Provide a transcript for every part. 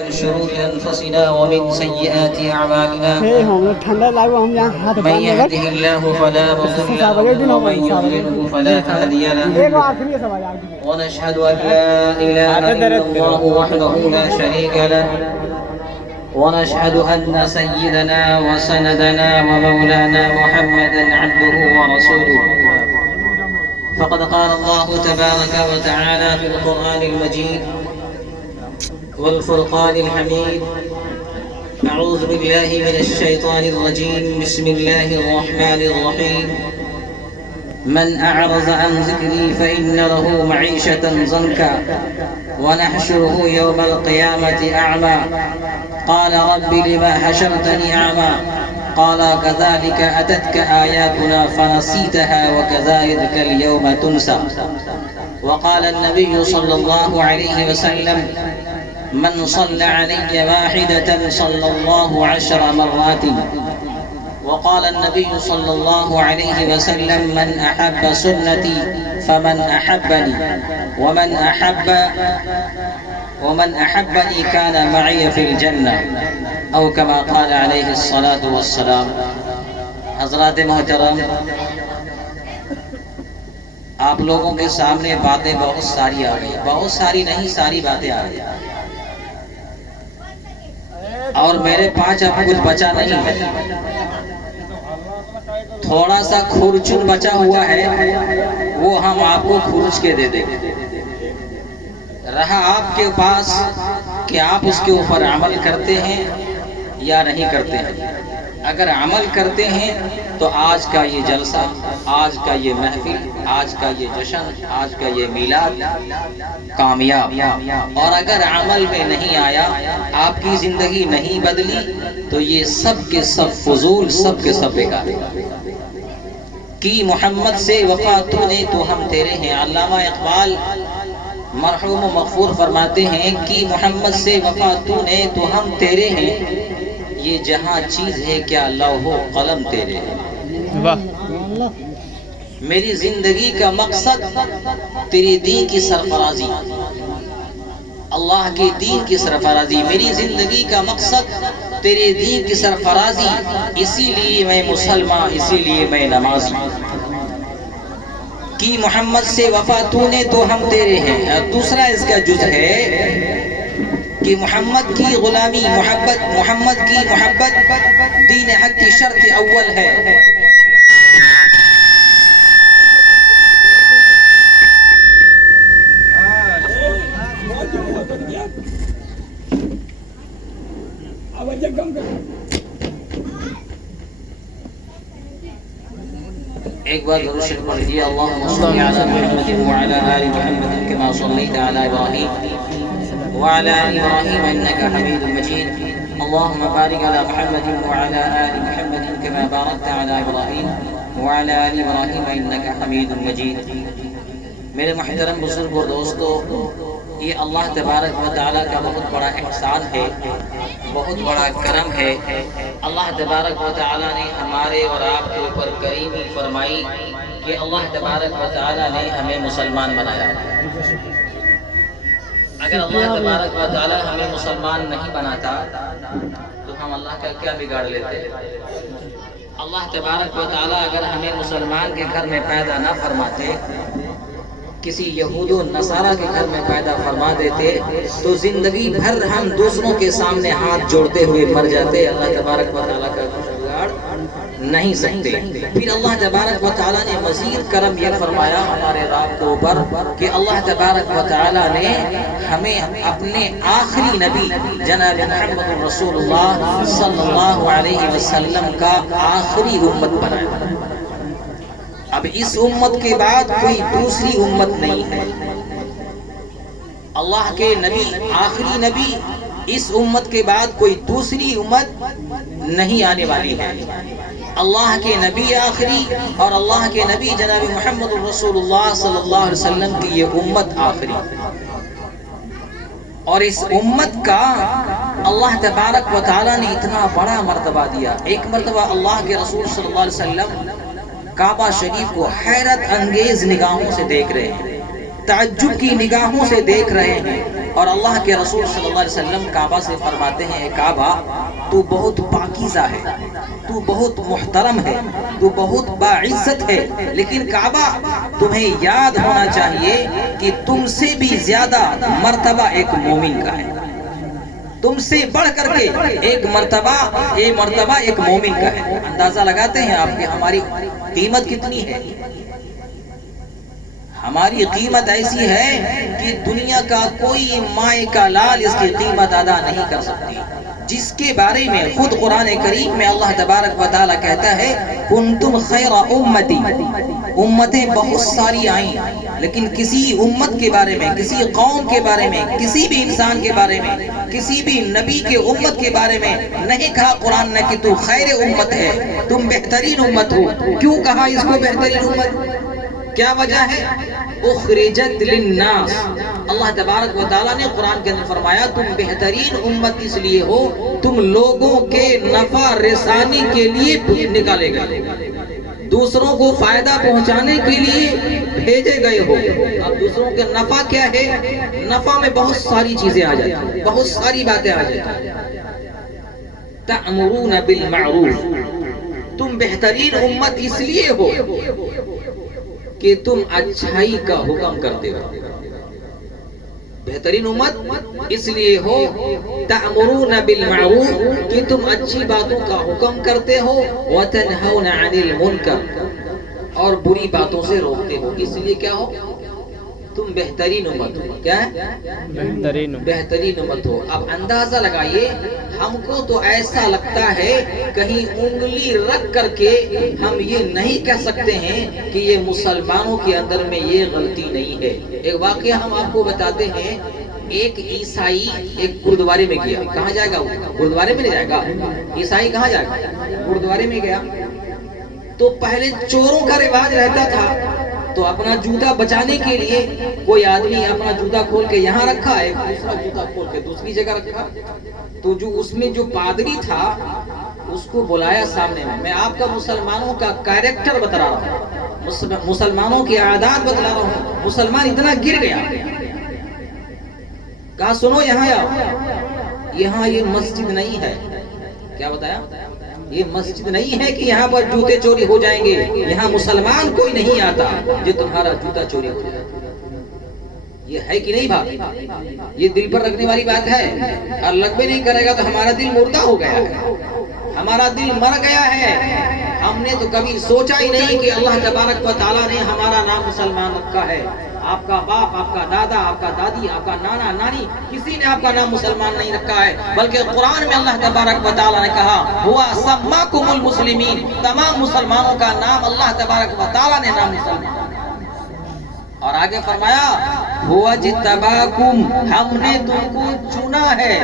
من شرور أنفسنا ومن سيئات أعمالنا من يهده الله فلا مضل له ومن يضلله فلا هادي له ونشهد أن لا إله إلا الله وحده لا شريك له ونشهد أن سيدنا وسندنا ومولانا محمدا عبده ورسوله فقد قال الله تبارك وتعالى في القرآن المجيد والفرقان الحميد أعوذ بالله من الشيطان الرجيم بسم الله الرحمن الرحيم من أعرض عن ذكري فإن له معيشة ضنكا ونحشره يوم القيامة أعمى قال رب لما حشرتني أعمى قال كذلك أتتك آياتنا فنسيتها وكذلك اليوم تنسى وقال النبي صلى الله عليه وسلم من صلى علي واحدة صلى الله 10 مرات وقال النبي صلى الله عليه وسلم من أحب سنتي فمن أحبني ومن أحبني كان معي في الجنة أو كما قال عليه الصلاة والسلام. حضرات محترم، آپ لوگوں کے سامنے باتیں بہت ساری آ رہی ہیں، بہت ساری نہیں، ساری باتیں آ رہی ہیں اور میرے پاس اب کچھ بچا نہیں ہے، تھوڑا سا کھرچن بچا ہوا ہے، وہ ہم آپ کو کھرچ کے دے دیں گے. رہا آپ کے پاس کہ آپ اس کے اوپر عمل کرتے ہیں یا نہیں کرتے ہیں. اگر عمل کرتے ہیں تو آج کا یہ جلسہ، آج کا یہ محفل، آج کا یہ جشن، آج کا یہ میلاد کامیاب. اور اگر عمل میں نہیں آیا، آپ کی زندگی نہیں بدلی، تو یہ سب کے سب فضول، سب کے سب بیکار. کی محمد سے وفا تو نے تو ہم تیرے ہیں. علامہ اقبال مرحوم و مغفور فرماتے ہیں کہ محمد سے وفا تو نے تو ہم تیرے ہیں، یہ جہاں چیز ہے کیا لوح و قلم تیرے ہیں. میری زندگی کا مقصد تیری دین کی سرفرازی، اللہ کے دین کی سرفرازی. میری زندگی کا مقصد تیرے دین کی سرفرازی، اسی لیے میں مسلمان، اسی لیے میں نمازی. کی محمد سے وفا تو نے تو ہم تیرے ہیں. دوسرا اس کا جز ہے کہ محمد کی غلامی، محمد کی محبت دین حق کی شرط اول ہے. ایک بار ضرور شریف پڑھ لیجیے. اللہم صلی علی محمد وعلی آل محمد کما صلیت علی ابراہیم وعلی آل ابراہیم انک حمید مجید. اللہم بارک علی محمد وعلی آل محمد کما بارکت علی ابراہیم وعلی آل ابراہیم انک حمید مجید. میرے محترم بزرگ اور دوستو، یہ اللہ تبارک و تعالیٰ کا بہت بڑا احسان ہے، بہت بڑا کرم ہے. اللہ تبارک و تعالیٰ نے ہمارے اور آپ کے اوپر کریمی فرمائی کہ اللہ تبارک و تعالیٰ نے ہمیں مسلمان بنایا. اگر اللہ تبارک و تعالیٰ ہمیں مسلمان نہیں بناتا تو ہم اللہ کا کیا بگاڑ لیتے. اللہ تبارک و تعالیٰ اگر ہمیں مسلمان کے گھر میں پیدا نہ فرماتے، کسی یہود و نصارہ کے گھر میں پیدا فرما دیتے، تو زندگی بھر ہم دوسروں کے سامنے ہاتھ جوڑتے ہوئے مر جاتے. اللہ تبارک و تعالیٰ کا بگاڑ نہیں سکتے. پھر اللہ تبارک و تعالیٰ نے مزید کرم یہ فرمایا ہمارے رب کے اوپر کہ اللہ تبارک و تعالیٰ نے ہمیں اپنے آخری نبی جناب محمد رسول اللہ صلی اللہ علیہ وسلم کا آخری امت بنایا. اب اس امت کے بعد کوئی دوسری امت نہیں ہے. اللہ کے نبی آخری نبی، اس امت کے بعد کوئی دوسری امت نہیں آنے والی ہے. اللہ کے نبی آخری اور اللہ کے نبی جناب محمد رسول اللہ صلی اللہ علیہ وسلم کی یہ امت آخری. اور اس امت کا اللہ تبارک و تعالیٰ نے اتنا بڑا مرتبہ دیا. ایک مرتبہ اللہ کے رسول صلی اللہ علیہ وسلم کعبہ شریف کو حیرت انگیز نگاہوں سے دیکھ رہے ہیں. تعجب کی نگاہوں سے دیکھ رہے ہیں، اور اللہ کے رسول صلی اللہ علیہ وسلم کعبہ سے فرماتے ہیں، اے کعبہ تو بہت پاکیزہ ہے، تو بہت محترم ہے، تو بہت باعزت ہے، لیکن کعبہ تمہیں یاد ہونا چاہیے کہ تم سے بھی زیادہ مرتبہ ایک مومن کا ہے، تم سے بڑھ کر کے ایک مرتبہ ایک مومن کا ہے۔ اندازہ لگاتے ہیں آپ کہ ہماری قیمت کتنی ہے؟ ہماری قیمت ایسی ہے کہ دنیا کا کوئی مائے کا لال اس کی قیمت ادا نہیں کر سکتی، جس کے بارے میں خود قرآن کریم میں اللہ تبارک و تعالیٰ کہتا ہے کنتم خیر امتی، امتیں بہت ساری آئیں لیکن کسی امت کے بارے میں، کسی قوم کے بارے میں، کسی بھی انسان کے بارے میں، کسی بھی نبی کے امت کے بارے میں نہیں کہا قرآن نے کہ تو خیر امت ہے، تم بہترین امت ہو۔ کیوں کہا اس کو بہترین امت؟ کیا وجہ ہے؟ اخرجت للناس، اللہ تبارک و تعالیٰ نے قرآن کے اندر فرمایا تم بہترین امت اس لیے ہو، تم لوگوں کے نفع رسانی کے لیے نکالے گئے، دوسروں کو فائدہ پہنچانے کے لیے بھیجے گئے ہو۔ اب دوسروں کے نفع کیا ہے؟ نفع میں بہت ساری چیزیں آ جاتی ہیں، بہت ساری باتیں آ جاتی ہیں۔ تأمرون بالمعروف، تم بہترین امت اس لیے ہو کہ تم اچھائی کا حکم کرتے ہو، بہترین امت اس لیے ہو تأمرون بالمعروف کہ تم اچھی باتوں کا حکم کرتے ہو، وتنہون عن المنکر اور بری باتوں سے روکتے ہو، اس لیے کیا ہو؟ تم بہترین امت ہو۔ کیا ہے؟ بہترین امت ہو۔ اب اندازہ لگائیے، ہم کو تو ایسا لگتا ہے کہیں انگلی رکھ کر کے ہم یہ نہیں کہہ سکتے ہیں کہ یہ مسلمانوں کے اندر میں یہ غلطی نہیں ہے۔ ایک واقعہ ہم آپ کو بتاتے ہیں، ایک عیسائی ایک گردوارے میں گیا۔ کہاں جائے گا وہ؟ گردوارے میں نہیں جائے گا۔ عیسائی کہاں جائے گا؟ گردوارے میں گیا تو پہلے چوروں کا رواج رہتا تھا، تو اپنا جوتا بچانے کے لیے کوئی آدمی اپنا جوتا کھول کے یہاں رکھا ہے، دوسرا جوتا کھول کے دوسری جگہ رکھا، تو جو اس میں جو پادری تھا اس کو بلایا سامنے میں آپ کا مسلمانوں کا کیریکٹر بتا رہا ہوں، مسلمانوں کی عادات بتلا رہا ہوں، مسلمان اتنا گر گیا۔ کہا سنو یہاں یہ مسجد نہیں ہے۔ کیا بتایا؟ یہ مسجد نہیں ہے کہ یہاں پر جوتے چوری ہو جائیں گے، یہاں مسلمان کوئی نہیں آتا جو تمہارا جوتا چوری ہو جائے۔ یہ ہے کہ نہیں بات؟ یہ دل پر رکھنے والی بات ہے، اور لگبے نہیں کرے گا تو ہمارا دل مردہ ہو گیا ہے، ہمارا دل مر گیا ہے۔ ہم نے تو کبھی سوچا ہی نہیں کہ اللہ تبارک و تعالیٰ نے ہمارا نام مسلمان رکھا ہے۔ آپ کا باپ، آپ کا دادا، آپ کا دادی، آپ کا نانا نانی، کسی نے آپ کا نام مسلمان نہیں رکھا ہے، بلکہ قرآن میں اللہ تبارک و تعالیٰ نے کہا ہوا سماکم المسلمین، تمام مسلمانوں کا نام اللہ تبارک و تعالیٰ نے نام مسلمان، اور آگے فرمایا ہوا جتباکم، ہم نے تم کو چنا ہے۔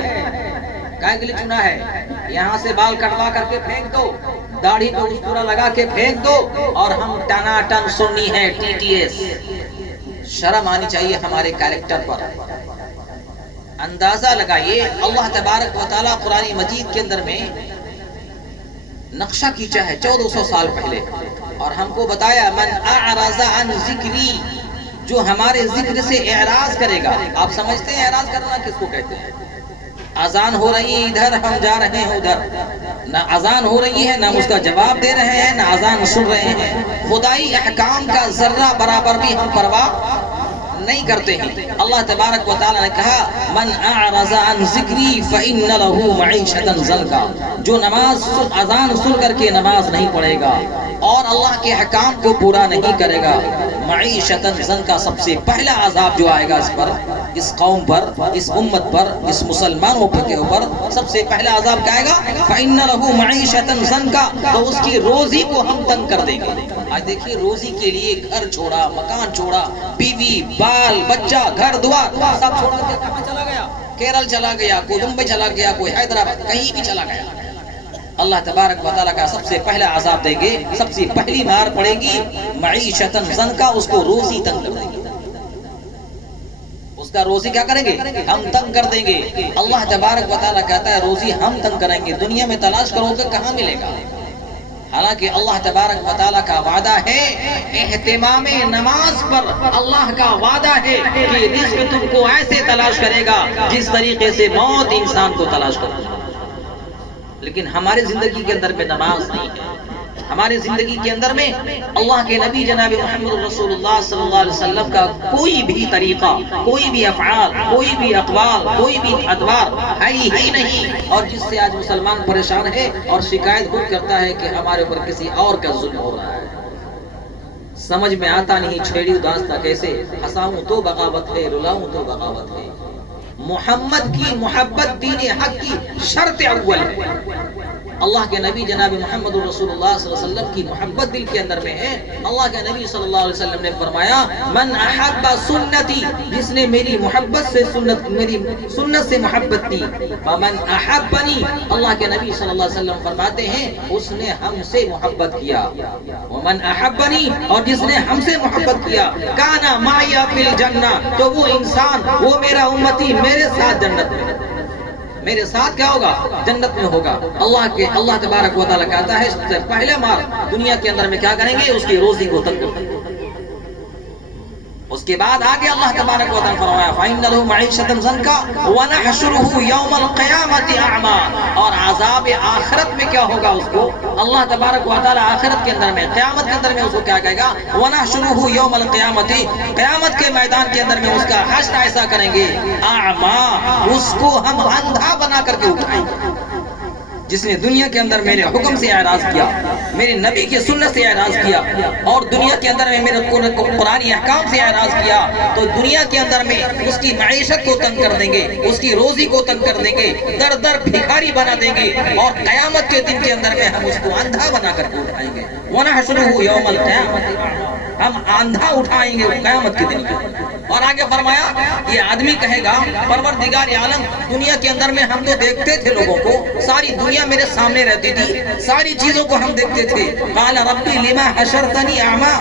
کائے کے لیے چنا ہے؟ یہاں سے بال کٹوا کر کے پھینک دو، داڑھی کو پورا لگا کے پھینک دو، اور ہم ٹناٹن سنی ہے، ٹی ٹی ایس۔ شرم آنی چاہیے ہمارے کیریکٹر پر۔ اندازہ لگائیے، اللہ تبارک و تعالیٰ قرآن مجید کے اندر میں نقشہ کھینچا ہے 1400 سال پہلے، اور ہم کو بتایا من اعرض عن ذکری، جو ہمارے ذکر سے اعراض کرے گا۔ آپ سمجھتے ہیں اعراض کرنا کس کو کہتے ہیں؟ اذان ہو رہی ہے ادھر، ہم جا رہے ہیں ادھر، نہ اذان ہو رہی ہے نہ اس کا جواب دے رہے ہیں، نہ اذان سن رہے ہیں، خدائی احکام کا ذرہ برابر بھی ہم پرواہ نہیں کرتے ہیں۔ اللہ تبارک و تعالیٰ نے کہا من اعرض عن ذکری فإن له معیشة ضنکا، جو نماز اذان سن کر کے نماز نہیں پڑھے گا اور اللہ کے احکام کو پورا نہیں کرے گا، معیشة ضنکا، سب سے پہلا عذاب جو آئے گا اس پر، اس قوم پر، اس امت پر، اس مسلمانوں کے اوپر سب سے پہلا عذاب کیا آئے گا؟ فإن له معیشة ضنکا، تو اس کی روزی کو ہم تنگ کر دیں گے۔ آج دیکھیے روزی کے لیے گھر چھوڑا، مکان چھوڑا، بیوی بال بچہ، گھر دوار سب چھوڑا کے کہاں چلا گیا؟ کیرل چلا گیا، کوئی ممبئی چلا گیا، کوئی حیدرآباد، کہیں بھی چلا گیا۔ اللہ تبارک و تعالیٰ کا سب سے پہلا عذاب دیں گے، سب سے پہلی مار پڑے گی معیشتاً ضنکا، اس کو روزی تنگ کر دیں گے۔ اس کا روزی کیا کریں گے؟ ہم تنگ کر دیں گے۔ اللہ تبارک و تعالیٰ کہتا ہے روزی ہم تنگ کریں گے، دنیا میں تلاش کرو گے کہاں ملے گا؟ حالانکہ اللہ تبارک و تعالیٰ کا وعدہ ہے، اہتمام نماز پر اللہ کا وعدہ ہے کہ رزق تم کو ایسے تلاش کرے گا جس طریقے سے موت انسان کو تلاش کرے گا۔ لیکن ہمارے زندگی کے اندر میں نماز نہیں ہے، ہمارے زندگی کے اندر میں اللہ کے نبی جناب محمد رسول اللہ صلی اللہ علیہ وسلم کا کوئی بھی طریقہ، کوئی بھی افعال، کوئی بھی اقوال، کوئی بھی ادوار ہے ہی نہیں، اور جس سے آج مسلمان پریشان ہے اور شکایت خود کرتا ہے کہ ہمارے اوپر کسی اور کا ظلم ہو رہا ہے۔ سمجھ میں آتا نہیں چھیڑی داستہ کیسے، ہنساؤں تو بغاوت ہے، رلاؤں تو بغاوت ہے۔ محمد کی محبت دین حق کی شرط اول ہے۔ اللہ کے نبی جناب محمد رسول اللہ صلی اللہ علیہ وسلم کی محبت دل کے اندر میں ہے۔ اللہ کے نبی صلی اللہ علیہ وسلم نے فرمایا، من احب سنتی، جس نے میری محبت سے میری سنت سے محبت کی، ومن احبنی، اللہ کے نبی صلی اللہ علیہ وسلم فرماتے ہیں اس نے ہم سے محبت کیا، ومن احبنی، اور جس نے ہم سے محبت کیا، کانا معی فی الجنہ، تو وہ انسان، وہ میرا امتی میرے ساتھ جنت میں، میرے ساتھ کیا ہوگا؟ جنت میں ہوگا۔ اللہ تبارک و تعالیٰ کہتا ہے، سب سے پہلے مار دنیا کے اندر میں کیا کریں گے؟ اس کی روزی کو تنگ کریں گے۔ اس کے بعد آگے اللہ تبارک و تعالیٰ فرمایا، فَإِنَّ لَهُ مَعِيشَةً ضَنْكَ وَنَحْشُرُهُ يَوْمَ الْقِيَامَةِ أَعْمَى، اور عذاب آخرت میں کیا ہوگا اس کو؟ اللہ تبارک و تعالیٰ آخرت کے اندر میں، قیامت کے اندر میں اس کو کیا کہے گا؟ وَنَحْشُرُهُ يَوْمَ الْقِيَامَةِ، قیامت کے میدان کے اندر میں اس کا حشر ایسا کریں گے، أَعْمَى، اس کو ہم اندھا بنا کر کے اٹھائیں گے۔ جس نے دنیا کے اندر میرے حکم سے اعراض کیا، میرے نبی کی سنت سے اعراض کیا، اور دنیا کے اندر میں میرے قرآنی احکام سے اعراض کیا، تو دنیا کے اندر میں اس کی معیشت کو تنگ کر دیں گے، اس کی روزی کو تنگ کر دیں گے، در در بھکاری بنا دیں گے، اور قیامت کے دن کے اندر میں ہم اس کو اندھا بنا کر کے اٹھائیں گے۔ وَنَحْشُرُهُ يَوْمَ الْقِيَامَةِ، ہم اندھا اٹھائیں گے قیامت کے دن کے۔ اور آگے فرمایا، یہ آدمی کہے گا، پروردگار عالم، دنیا کے اندر میں ہم تو دیکھتے تھے لوگوں کو، ساری دنیا میرے سامنے رہتی تھی، ساری چیزوں کو ہم دیکھتے تھے، قال ربی لما حشرتنی اعمی۔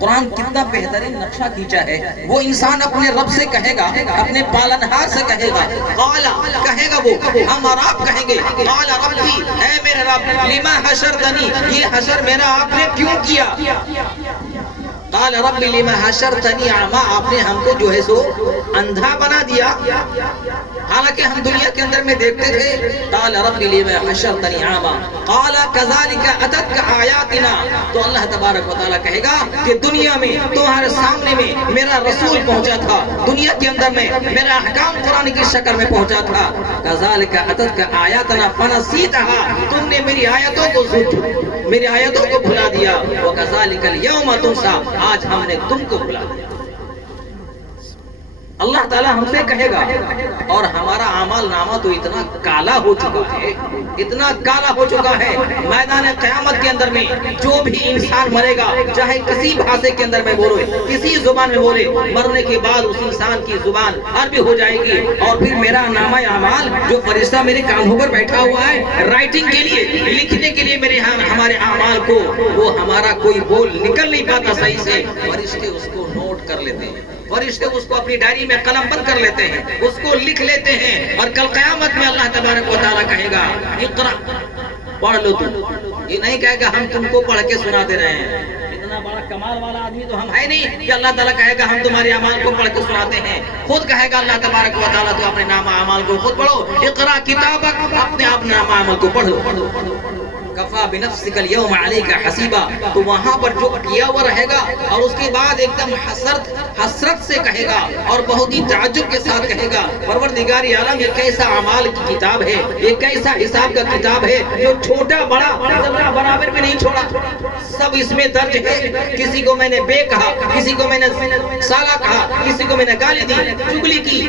قرآن کتنا بہترین نقشہ کھینچا ہے۔ وہ انسان اپنے رب سے کہے گا، اپنے پالنہار سے کہے گا، قال کہے گا وہ، ہم اور آپ کہیں گے، قال ربی، اے میرے رب، لما حشرتنی، یہ حشر میرا آپ نے کیوں کیا؟ قال رب لما حشرتنی اعمی، آپ نے ہم کو جو ہے سو اندھا بنا دیا، حالانکہ ہم دنیا کے اندر میں دیکھتے تھے۔ قال رب لما حشرتنی اعمی قال كذلك اتتك آیاتنا، تو اللہ تبارک و تعالیٰ کہے گا کہ دنیا میں تمہارے سامنے میں میرا رسول پہنچا تھا، دنیا کے اندر میں میرا احکام قرآن کی شکل میں پہنچا تھا، كذلك اتتك آیاتنا فنسیتها، تم نے میری آیتوں کو میری آیتوں کو بھلا دیا، وكذلك اليوم تنسى، آج ہم نے تم کو بھلا دیا۔ اللہ تعالیٰ ہم سے کہے گا، اور ہمارا اعمال نامہ تو اتنا کالا ہو چکا ہے، اتنا کالا ہو چکا ہے، میدان قیامت کے اندر میں جو بھی انسان مرے گا، چاہے کسی بھاشے کے اندر میں بولے، کسی زبان میں بولے، مرنے کے بعد اس انسان کی زبان عربی ہو جائے گی، اور پھر میرا نامہ اعمال جو فرشتہ میرے کاندھوں پر بیٹھا ہوا ہے رائٹنگ کے لیے، لکھنے کے لیے میرے ہمارے اعمال کو، وہ ہمارا کوئی بول نکل نہیں پاتا صحیح سے، فرشتے اس کو نوٹ کر لیتے ہیں، فرشتے اس کو اپنی ڈائری میں قلم بند کر لیتے ہیں، اس کو لکھ لیتے ہیں، اور کل قیامت میں اللہ تبارک و تعالیٰ کہے گا، اقرا، پڑھ لو تم۔ یہ نہیں کہے گا ہم تم کو پڑھ کے سناتے رہے ہیں، اتنا بڑا کمال والا آدمی تو ہم ہے نہیں کہ اللہ تعالیٰ کہے گا ہم تمہارے اعمال کو پڑھ کے سناتے ہیں، خود کہے گا اللہ تبارک و تعالیٰ تو اپنے نامہ اعمال کو خود پڑھو، اقرا کتابک، اپنے آپ نامہ اعمال کو پڑھو، کفا بنفسک اليوم علیک حسیبا، تو وہاں پر جو کیا ہوا رہے گا، اور اس کے بعد ایک دم حسرت سے کہے گا، اور بہت ہی تعجب کے ساتھ کہے گا، پروردگار عالم، یہ کیسا اعمال کی کتاب ہے، یہ کیسا حساب کا کتاب ہے، جو چھوٹا بڑا ذرہ برابر میں نہیں چھوڑا، سب اس میں درج ہے، کسی کو میں نے بے کہا، کسی کو میں نے سالا کہا، کسی کو میں نے گالی دی، چگلی کی،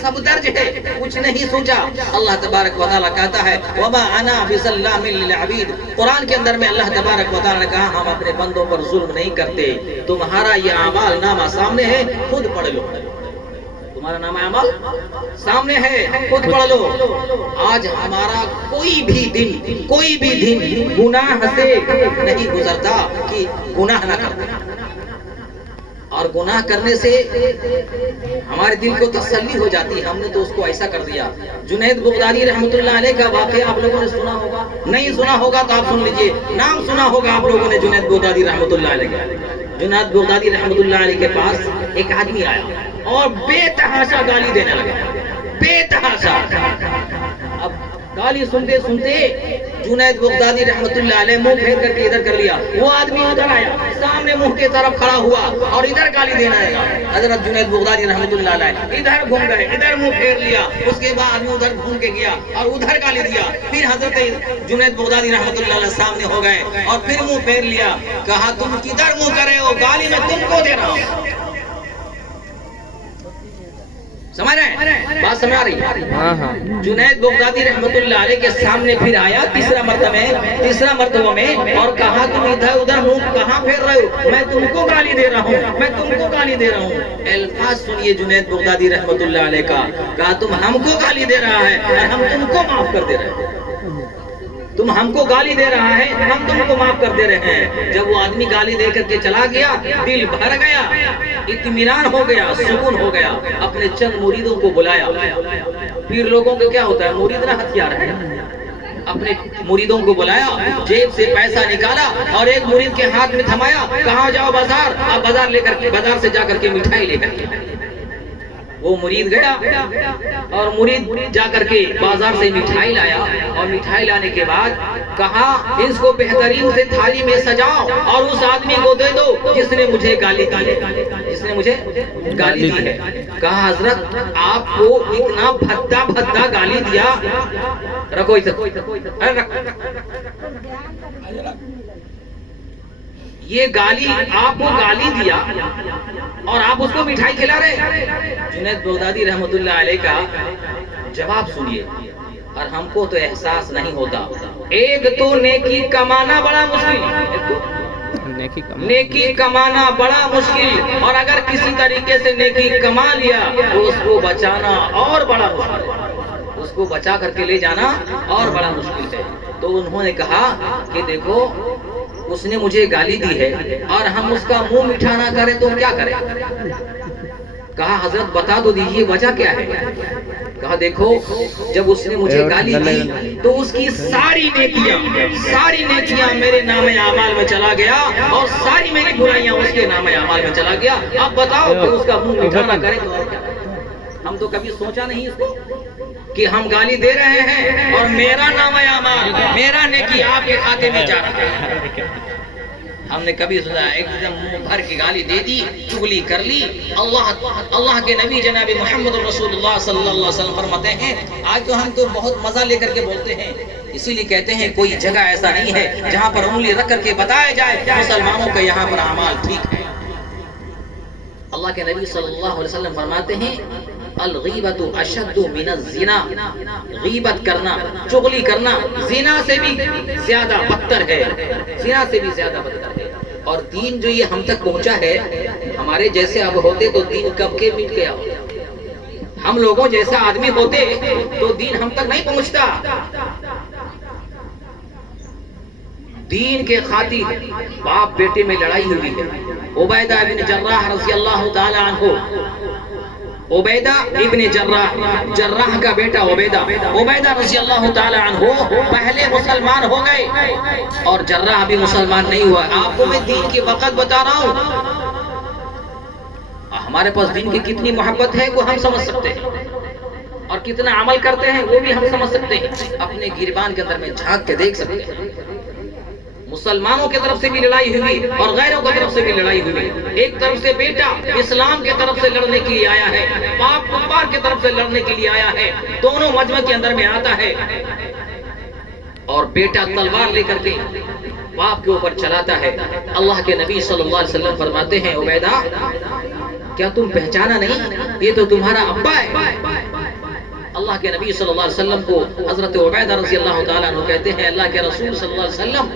سب درج ہے، کچھ نہیں سوچا۔ اللہ تبارک و تعالیٰ کہتا ہے، وما انا بظلام للعبید، قرآن کے اندر میں اللہ تبارک و تعالیٰ نے کہا ہم اپنے بندوں پر ظلم نہیں کرتے، تمہارا یہ اعمال نامہ سامنے ہے، خود پڑھ لو، تمہارا نامہ اعمال سامنے ہے، خود پڑھ لو۔ آج ہمارا کوئی بھی دن گناہ سے نہیں گزرتا کہ گناہ نہ کرتے، اور گناہ کرنے سے ہمارے دل کو تسلی ہو جاتی ہے، ہم نے تو اس کو ایسا کر دیا۔ جنید بغدادی رحمۃ اللہ علیہ کا واقعہ آپ لوگوں نے سنا ہوگا، نہیں سنا ہوگا تو آپ سن لیجئے، نام سنا ہوگا آپ لوگوں نے جنید بغدادی رحمۃ اللہ علیہ کا۔ جنید بغدادی رحمۃ اللہ علیہ کے پاس ایک آدمی آیا اور بے تحاشا گالی دینے لگا، بے تحاشا۔ اب گالی سنتے سنتے جنید بغدادی رحمۃ اللہ علیہ منہ پھیر کر کے ادھر کر لیا، وہ آدمی ادھر آیا، سامنے منہ کے طرف کھڑا ہوا اور ادھر گالی دینا ہے۔ حضرت جنید بغدادی رحمۃ اللہ علیہ ادھر گھوم گئے، ادھر منہ پھیر لیا، اس کے بعد آدمی ادھر گھوم کے گیا اور ادھر گالی دیا۔ پھر حضرت جنید بغدادی رحمۃ اللہ علیہ سامنے ہو گئے اور پھر منہ پھیر لیا، کہا تم کدھر منہ کرے ہو، گالی میں تم کو دے رہا ہوں۔ سمجھ رہے ہیں بات؟ سمجھ آ رہی ہے؟ جنید بغدادی رحمۃ اللہ علیہ کے سامنے پھر آیا تیسرا مرتبہ میں اور کہا تم ادھر ادھر منہ کہاں پھیر رہے ہو، میں تم کو گالی دے رہا ہوں، میں تم کو گالی دے رہا ہوں۔ الفاظ سنیے جنید بغدادی رحمۃ اللہ علیہ کا، کہا تم ہم کو گالی دے رہا ہے اور ہم تم کو معاف کر دے رہے ہیں، تم ہم کو گالی دے رہا ہے، ہم تم کو معاف کر دے رہے ہیں۔ جب وہ آدمی گالی دے کر کے چلا گیا، دل بھر گیا، اطمینان ہو گیا، سکون ہو گیا، اپنے چند مریدوں کو بلایا۔ پیر لوگوں کا کیا ہوتا ہے، مرید نہ ہتھیار ہے، اپنے مریدوں کو بلایا، جیب سے پیسہ نکالا اور ایک مرید کے ہاتھ میں تھمایا، کہاں جاؤ بازار، آپ بازار سے جا کر کے مٹھائی لے کر کے۔ وہ مرید گیا اور مرید جا کر کے بازار سے مٹھائی لایا اور مٹھائی لانے کے بعد کہا اس کو بہترین سے تھالی میں سجاؤ اور اس آدمی کو دے دو جس نے مجھے گالی دی ہے۔ کہا حضرت آپ کو اتنا بھدا گالی دیا، رکھو یہ گالی، آپ کو گالی دیا اور آپ اس کو مٹھائی کھلا رہے۔ جنید بغدادی رحمۃ اللہ علیہ کا جواب سنیے، اور ہم کو تو احساس نہیں ہوتا۔ ایک تو نیکی کمانا بڑا مشکل، نیکی کمانا بڑا مشکل، اور اگر کسی طریقے سے نیکی کما لیا تو اس کو بچانا اور بڑا مشکل، اس کو بچا کر کے لے جانا اور بڑا مشکل ہے۔ تو انہوں نے کہا کہ دیکھو اس نے مجھے گالی دی ہے اور ہم اس کا منہ میٹھا نہ کریں تو کیا کریں؟ کہا حضرت بتا تو دیجیے وجہ کیا ہے؟ کہا دیکھو جب اس نے مجھے گالی دی تو اس کی ساری نیکیاں میرے نام اعمال میں چلا گیا اور ساری میری برائیاں اس کے نام اعمال میں چلا گیا۔ اب بتاؤ کہ اس کا منہ میٹھا نہ کریں تو اور کیا کریں؟ ہم تو کبھی سوچا نہیں اس کو کہ ہم گالی دے رہے ہیں اور میرا نام اعمال، میرا نیکی آپ کے کھاتے میں جا رہا ہے۔ ہم نے کبھی سنا ایک دم منہ بھر کے گالی دے دی، چغلی کر لی۔ اللہ کے نبی جناب محمد رسول اللہ صلی اللہ علیہ وسلم فرماتے ہیں آج تو ہم تو بہت مزہ لے کر کے بولتے ہیں، اسی لیے کہتے ہیں کوئی جگہ ایسا نہیں ہے جہاں پر انگلی رکھ کر کے بتایا جائے مسلمانوں کا یہاں پر اعمال ٹھیک ہے۔ اللہ کے نبی صلی اللہ علیہ وسلم فرماتے ہیں الغیبت اشد من الزنا، غیبت کرنا، چغلی کرنا زنا سے بھی زیادہ بدتر ہے، زنا سے بھی زیادہ بدتر ہے۔ اور دین جو یہ ہم تک پہنچا ہے، ہمارے جیسے اب ہوتے تو دین کب کے مٹ گیا۔ ہم لوگوں جیسا آدمی ہوتے تو دین ہم تک نہیں پہنچتا۔ دین کے خاطر باپ بیٹے میں لڑائی ہوئی ہے۔ عبیدہ ابن جراح رضی اللہ تعالی عنہ، عبیدہ ابن جراح کا بیٹا عبیدہ رضی اللہ تعالی عنہ پہلے مسلمان ہو گئے اور جراح ابھی مسلمان نہیں ہوا۔ آپ کو میں دین کی وقت بتا رہا ہوں، ہمارے پاس دین کی کتنی محبت ہے وہ ہم سمجھ سکتے ہیں اور کتنا عمل کرتے ہیں وہ بھی ہم سمجھ سکتے ہیں، اپنے گریبان کے اندر میں جھانک کے دیکھ سکتے ہیں۔ مسلمانوں کی طرف سے بھی لڑائی ہوئی اور غیروں کی طرف سے بھی لڑائی ہوئی۔ ایک طرف سے بیٹا اسلام کی طرف سے لڑنے کے لیے آیا ہے، باپ کفار کی طرف سے لڑنے کے لیے آیا ہے، دونوں مجمع کے اندر میں آتا ہے اور بیٹا تلوار لے کر کے باپ کے اوپر چلاتا ہے۔ اللہ کے نبی صلی اللہ علیہ وسلم فرماتے ہیں عبیدہ کیا تم پہچانا نہیں، یہ تو تمہارا ابا ہے۔ اللہ کے نبی صلی اللہ علیہ وسلم کو حضرت عبیدہ رضی اللہ تعالیٰ عنہ کہتے ہیں اللہ کے رسول صلی اللہ علیہ وسلم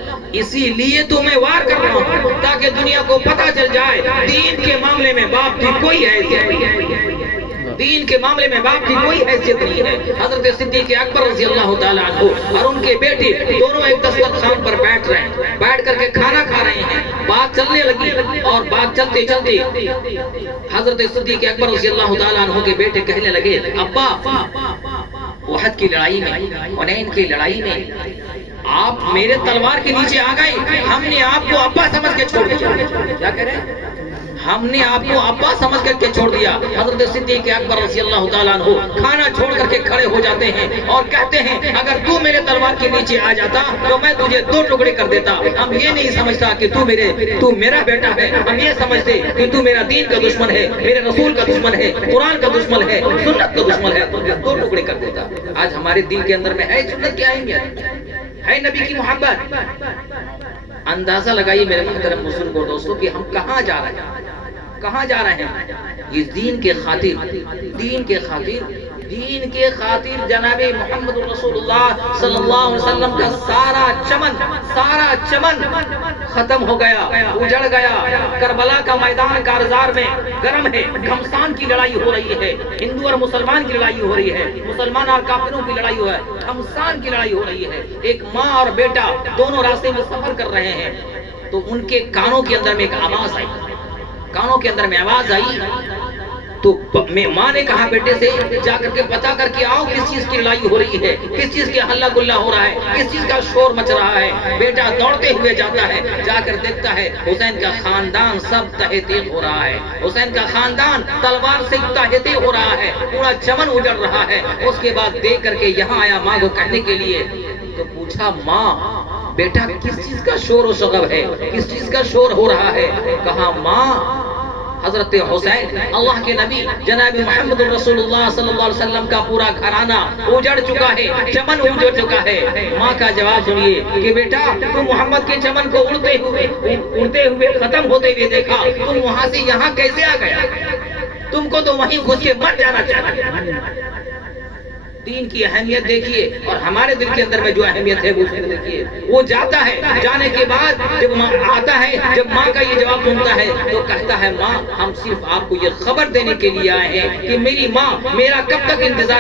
اسی لیے تو میں وار کر رہا ہوں تاکہ دنیا کو پتہ چل جائے دین کے معاملے میں باپ کی کوئی حیثیت نہیں ہے۔ دین کے معاملے میں باپ کی کوئی حیثیت نہیں ہے. حضرت صدیق اکبر رضی اللہ تعالیٰ عنہ اور ان کے بیٹے دونوں ایک دسترخوان پر بیٹھ رہے ہیں, بیٹھ کر کے کھانا کھا رہے ہیں. بات چلنے لگی اور بات چلتے چلتے حضرت صدیق اکبر رضی اللہ تعالیٰ عنہ کے بیٹے کہنے لگے, ابا احد کی لڑائی میں, حنین کی لڑائی میں آپ میرے تلوار کے نیچے آ گئے, ہم نے آپ کو ابا سمجھ کے چھوڑ دیا. کیا کہہ رہے ہیں؟ ہم نے آپ کو ابا سمجھ کر کے چھوڑ دیا. حضرت صدیق اکبر رضی اللہ تعالیٰ عنہ کھانا چھوڑ کر کے کھڑے ہو جاتے ہیں اور کہتے ہیں, اگر تو میرے تلوار کے نیچے آ جاتا تو میں تجھے 2 ٹکڑے کر دیتا. ہم یہ نہیں سمجھتا کہ تو میرا بیٹا ہے, ہم یہ سمجھتے کہ تو میرا دین کا دشمن ہے, میرے رسول کا دشمن ہے, قرآن کا دشمن ہے, سنت کا دشمن ہے, تو 2 ٹکڑے کر دیتا. آج ہمارے دل کے اندر میں ہے سنت کی اہمیت, ہے نبی کی محبت. اندازہ لگائیے میرے محترم مسلم کو دوستوں کہ ہم کہاں جا رہے ہیں, کہاں جا رہے ہیں. یہ دین کے خاطر جناب محمد رسول اللہ صلی اللہ علیہ وسلم کا سارا چمن ختم ہو گیا, اجڑ گیا. کربلا کا میدان کارزار میں گرم ہے, گھمسان کی لڑائی ہو رہی ہے, ہندو اور مسلمان کی لڑائی ہو رہی ہے, مسلمان اور کافروں کی لڑائی ہو رہی ہے, گھمسان کی لڑائی ہو رہی ہے. ایک ماں اور بیٹا دونوں راستے میں سفر کر رہے ہیں, تو ان کے کانوں کے اندر میں ایک آواز آئی, تو ماں نے کہا بیٹے سے, جا کر کے پتا کر کے آؤ کس چیز کی لڑائی ہو رہی ہے, کس چیز کی ہلہ گلہ ہو رہا ہے, کس چیز کا شور مچ رہا ہے. بیٹا دوڑتے ہوئے جاتا ہے, جا کر دیکھتا ہے حسین کا خاندان سب تہہ تیغ ہو رہا ہے, حسین کا خاندان تلوار سے تہہ تیغ ہو رہا ہے, پورا چمن اجڑ رہا ہے. اس کے بعد دیکھ کر کے یہاں آیا ماں کو کہنے کے لیے, تو پوچھا, ماں بیٹا کس چیز کا شور و شغب ہے, کس چیز کا شور ہو رہا ہے. کہا, ماں حضرت حسین اللہ کے نبی جناب محمد رسول اللہ صلی اللہ علیہ وسلم کا پورا گھرانہ اجڑ چکا ہے, چمن اجڑ چکا ہے. ماں کا جواب سنیے کہ بیٹا تم محمد کے چمن کو اڑتے ہوئے ختم ہوتے ہوئے دیکھا, تم وہاں سے یہاں کیسے آ گیا, تم کو تو وہیں گھس کے مر جانا چاہیے. دین کی اہمیت دیکھیے اور ہمارے دل کے اندر میں جو اہمیت ہے وہ دیکھیے. وہ جاتا ہے, جانے کے بعد جب ماں آتا ہے, جب ماں کا یہ جواب سنتا ہے تو کہتا ہے, ماں ہم صرف آپ کو یہ خبر دینے کے لیے آئے ہیں کہ میری ماں میرا کب تک انتظار